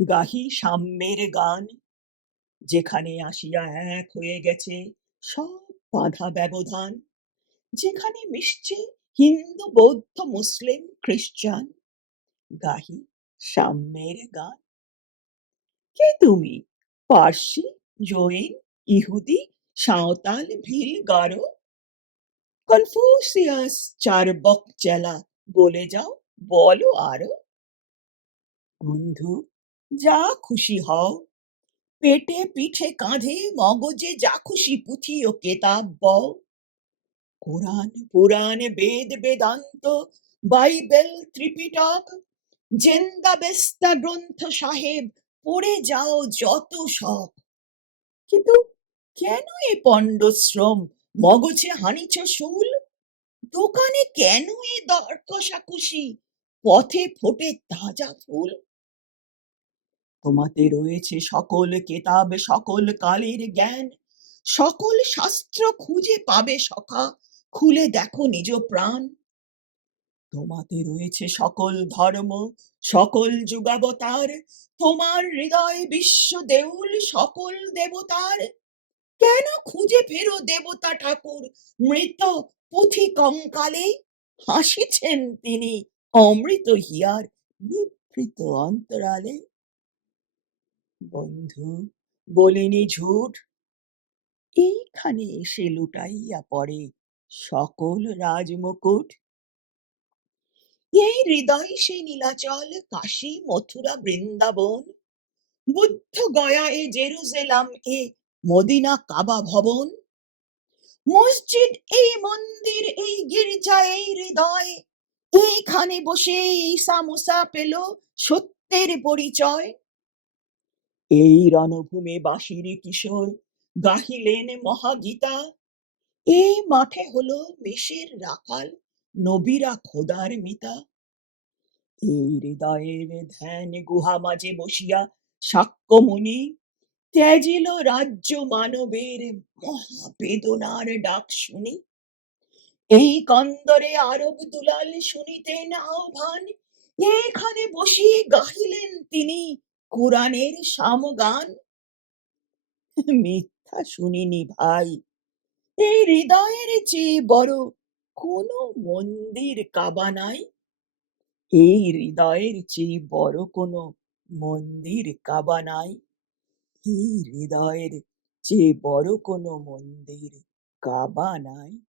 গাহি সাম্যের গান, যেখানে আসিয়া এক হয়ে গেছে সব বাধা ব্যবধান, যেখানে মিশছে হিন্দু, বৌদ্ধ, মুসলিম, খ্রিস্টান। গাহি সাম্যের গান। কে তুমি? পার্সি, জৈন, ইহুদি, সাঁওতাল, ভিল, গারো, কনফুসিয়াস, চার্বক, চেলা, বলে যাও, বলো আরো। বন্ধু, যা খুশি হও, পেটে, পিঠে, কাঁধে, মগজে যা খুশি পুঁথি ও কেতাব বও। কোরআন, পুরাণ, বেদ, বেদান্ত, বাইবেল, ত্রিপিটক, জেন্দা বেস্তা গ্রন্থ সাহেব, পড়ে যাও যত শখ। কিন্তু কেন এ পণ্ডশ্রম? মগজে হানিছ শুল? দোকানে কেন এ দর কষাকষি? পথে ফোটে তাজা ফুল। তোমাতে রয়েছে সকল কেতাব, সকল কালের জ্ঞান, সকল শাস্ত্র খুঁজে পাবে সখা, খুলে দেখো নিজ প্রাণ। তোমাতে রয়েছে সকল ধর্ম, সকল যুগাবতার, তোমার হৃদয় বিশ্ব দেউল সকল দেবতার। কেন খুঁজে ফেরো দেবতা ঠাকুর মৃত পুঁথি কঙ্কালে? হাসিছেন তিনি অমৃত হিয়ার নিভৃত অন্তরালে। বন্ধু, বলিনি ঝুঠ, এইখানে এসে লুটাইয়া পড়ে সকল রাজমুকুট। এই হৃদয় সে নীলাচল, কাশী, মথুরা, বৃন্দাবন, বুদ্ধ গয়া, এ জেরুজালেম, এ মদিনা, কাবা ভবন, মসজিদ, এই মন্দির, এই গির্জা, এই হৃদয়। এইখানে বসে ঈসা মুসা পেল সত্যের পরিচয়। এই রণভূমে বাঁশির কিশোর গাহিলেন মহাগীতা। এই মাঠে হলো মেষের রাখাল, নবীরা খোদার মিতা। এই হৃদয়ের ধ্যান গুহা মাঝে বসিয়া সাক্ষ্যমণি ত্যাজিল রাজ্য মানবের মহাবেদনার ডাক শুনি। এই কন্দরে আরব দুলাল শুনিতেন আহ্বান, এখানে বসিয়ে গাহিলেন তিনি কোরআনের সামগান। মিথ্যা শুনিনি ভাই, এই হৃদয়ের চেয়ে বড় কোনো মন্দির কাবা নাই। এই হৃদয়ের চেয়ে বড় কোনো মন্দির কাবা নাই। এই হৃদয়ের চেয়ে বড় কোনো মন্দির কাবা নাই।